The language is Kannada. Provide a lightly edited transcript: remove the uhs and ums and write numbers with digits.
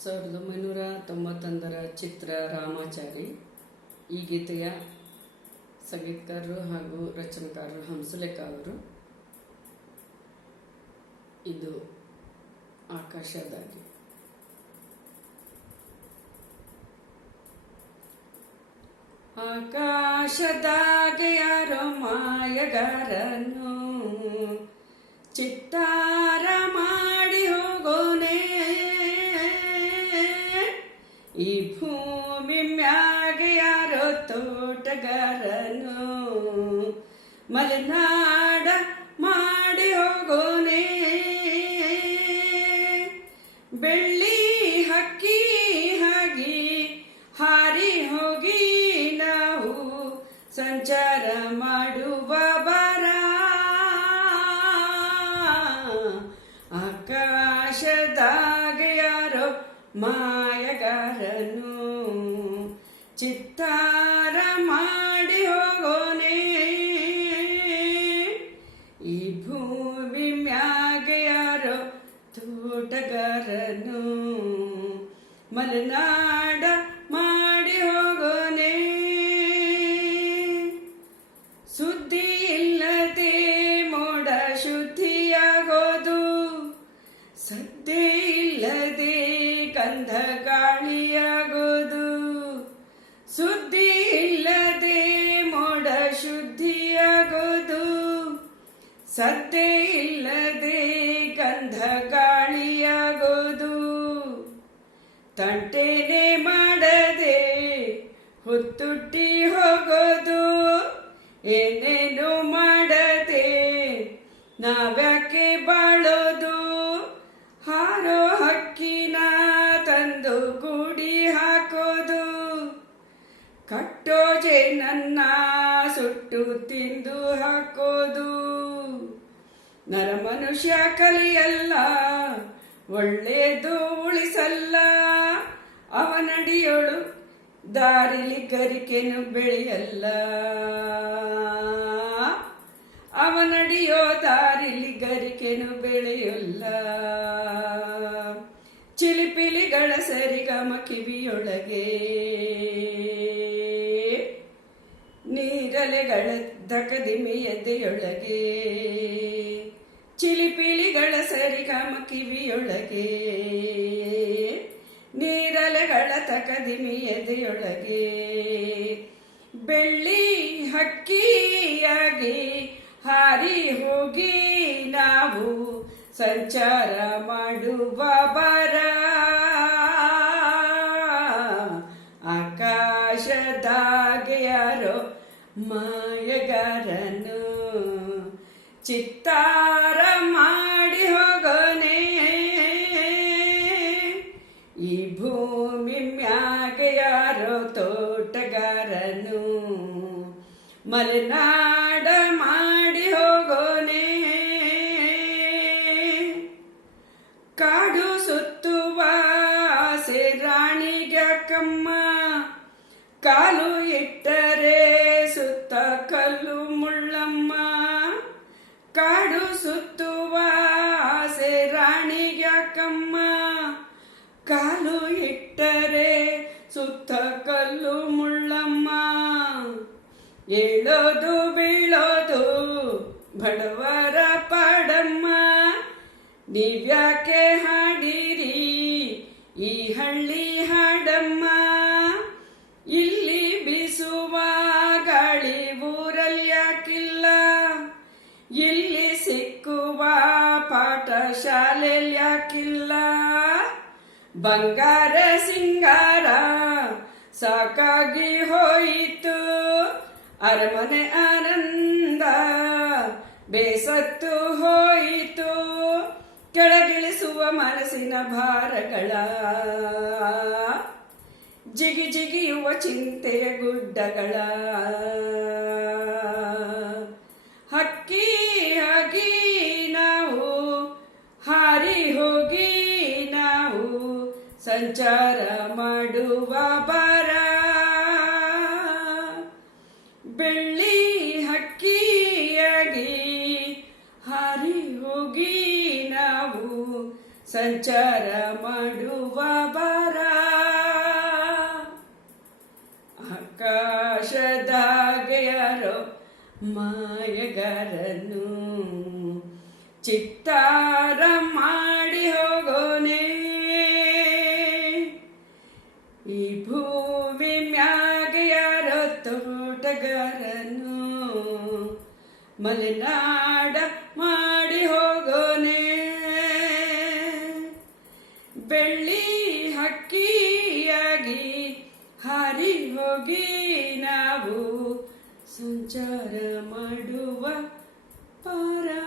1991 ಚಿತ್ರ ರಾಮಾಚಾರಿ. ಈ ಗೀತೆಯ ಸಂಗೀತಕಾರರು ಹಾಗೂ ರಚನೆಕಾರರು ಹಂಸಲೇಖ ಅವರು. ಇದು ಆಕಾಶದಾಗೆ. ಆಕಾಶದಾಗೆ ಯಾರೋ ಮಾಯಗಾರನು ಚಿತ್ತಾರ ಮಾಡಿ ಹೋಗೋನೆ, ಈ ಭೂಮಿ ಮ್ಯಾಗೆ ಯಾರೋ ತೋಟಗಾರನು ಮಲೆನಾಡ ಮಾಡಿ ಹೋಗೋನೆ. ಬೆಳ್ಳಿ ಹಕ್ಕಿ ಹಾಗಿ ಹಾರಿ ಹೋಗಿ ನಾವು ಸಂಚಾರ ಮಾಡುವ ಬರ, ಆಕಾಶದಾಗೆ ಯಾರೋ ಮಾಯಗಾರನು ಚಿತ್ತಾರ ಮಾಡಿ ಹೋಗೋನೆ, ಈ ಭೂಮಿ ಮ್ಯಾಗೆ ಯಾರೋ ತೋಟಗಾರನು ಮಲೆನಾಡ ಮಾಡಿ ಹೋಗೋನೆ. ಸುದ್ದಿ ಇಲ್ಲದೆ ಮೋಡ ಶುದ್ಧಿಯಾಗೋದು, ಸದ್ದೆ ಇಲ್ಲದೆ ಗಂಧ ಗಾಳಿಯಾಗೋದು, ಸುದ್ದಿ ಇಲ್ಲದೆ ಮೋಡ ಶುದ್ಧಿಯಾಗೋದು, ಸದ್ದೆ ಇಲ್ಲದೆ ಗಂಧ ಗಾಳಿಯಾಗೋದು, ತಂಟೆನೆ ಮಾಡದೆ ಹುತ್ತುಟ್ಟಿ ಹೋಗೋದು, ಏನೇನು ಮಾಡದೆ ನಾವ್ಯಾಕೆ ಬಾಳೋದು, ಹಾರೋ ಹಕ್ಕಿನ ತಂದು ಗೂಡಿ ಹಾಕೋದು, ಕಟ್ಟೋ ಜೇನನ್ನ ಸುಟ್ಟು ತಿಂದು ಹಾಕೋದು. ನರ ಮನುಷ್ಯ ಕಲಿಯಲ್ಲ, ಒಳ್ಳೇದು ಉಳಿಸಲ್ಲ, ಅವನಡಿಯೋಳು ದಾರಿಲಿ ಗರಿಕೆನು ಬೆಳೆಯಲ್ಲ, ಅವನಡಿಯೋ ದಾರಿಲಿ ಗರಿಕೆನು ಬೆಳೆಯಲ್ಲ. ಚಿಲಿಪಿಲಿಗಳ ಸರಿಗಮ ಕಿವಿಯೊಳಗೆ, ನೀರಲೆಗಳ ದಕದಿಮಿ ಎದೆಯೊಳಗೆ, ಚಿಲಿಪಿಲಿಗಳ ಸರಿಗಮ ಕಿವಿಯೊಳಗೆ, ನೀರಲೆಗಳ ತಕದಿಮಿ ಎದೆಯೊಳಗೆ, ಬೆಳ್ಳಿ ಹಕ್ಕಿಯಾಗಿ ಹಾರಿ ಹೋಗಿ ನಾವು ಸಂಚಾರ ಮಾಡುವ ಬರ, ಆಕಾಶದಾಗೆ ಯಾರೋ ಮಾಯಗಾರನು ಚಿತ್ತಾರ ಮಾಡಿ ಹೋಗೋನೆ, ಈ ಭೂಮಿ ಮ್ಯಾಗೆ ಯಾರೋ ತೋಟಗಾರನು ಮಲೆನಾಡ ಮಾಡಿ ಹೋಗೋನೆ. ಕಾಡು ಸುತ್ತುವ ಆಸೆ ರಾಣಿಗ್ಯಾಕಮ್ಮ, ಕಾಲು ಇಟ್ಟರೆ ಸುತ್ತ ಕಲ್ಲು ಮುಳ್ಳಮ್ಮ, ಕಾಡು ಸುತ್ತುವ ಆಸೆ ರಾಣಿಗ್ಯಾಕಮ್ಮ, ಕಾಲು ಇಟ್ಟರೆ ಸುತ್ತ ಕಲ್ಲು ಮುಳ್ಳಮ್ಮ. ಏಳೋದು ಬೀಳೋದು ಬಡವರ ಪಾಡಮ್ಮ, ನೀವ್ಯಾಕೆ ಹಾಡಿರಿ ಈ ಹಳ್ಳಿ ಹಾಡಮ್ಮ, ಇಲ್ಲಿ ಬೀಸುವ ಗಾಳಿ ಊರಲ್ಯಾಕಿಲ್ಲ, ಇಲ್ಲಿ ಸಿಕ್ಕುವ ಪಾಠ ಶಾಲೆಲ್ಯಾಕಿಲ್ಲ, ಬಂಗಾರ ಸಿಂಗಾರ ಸಾಕಾಗಿ ಹೋಯಿತು, ಅರಮನೆ ಆನಂದ ಬೇಸತ್ತು ಹೋಯಿತು, ಕೆಳಗಿಳಿಸುವ ಮನಸ್ಸಿನ ಭಾರಗಳ, ಜಿಗಿ ಜಿಗಿಯುವ ಚಿಂತೆಯ ಗುಡ್ಡಗಳ, ಹಕ್ಕಿಯಾಗಿ ನಾವು ಹಾರಿ ಹೋಗಿ ನಾವು ಸಂಚಾರ ಮಾಡುವ ಬರ, ಬೆಳ್ಳಿ ಹಕ್ಕಿಯಾಗಿ ಹಾರಿ ಹೋಗಿ ನಾವು ಸಂಚಾರ ಮಾಡುವ ಬರ. ಆಕಾಶದಾಗೆ ಯಾರೋ ಮಾಯಗಾರನು ಚಿತ್ತಾರ ಮಾಡಿ ಹೋಗೋನೆ. ಈ ಭೂಮಿ ಮ್ಯಾಗೆ ಯಾರೋ ತೋಟಗಾರನು ಮಲೆನಾಡ ಮಾಡಿ ಹೋಗೋನೆ. ಬೆಳ್ಳಿ ಹಕ್ಕಿಯಾಗಿ ಹಾರಿ ಹೋಗಿ ನಾವು ಸಂಚಾರ ಮಾಡುವ ಪರ.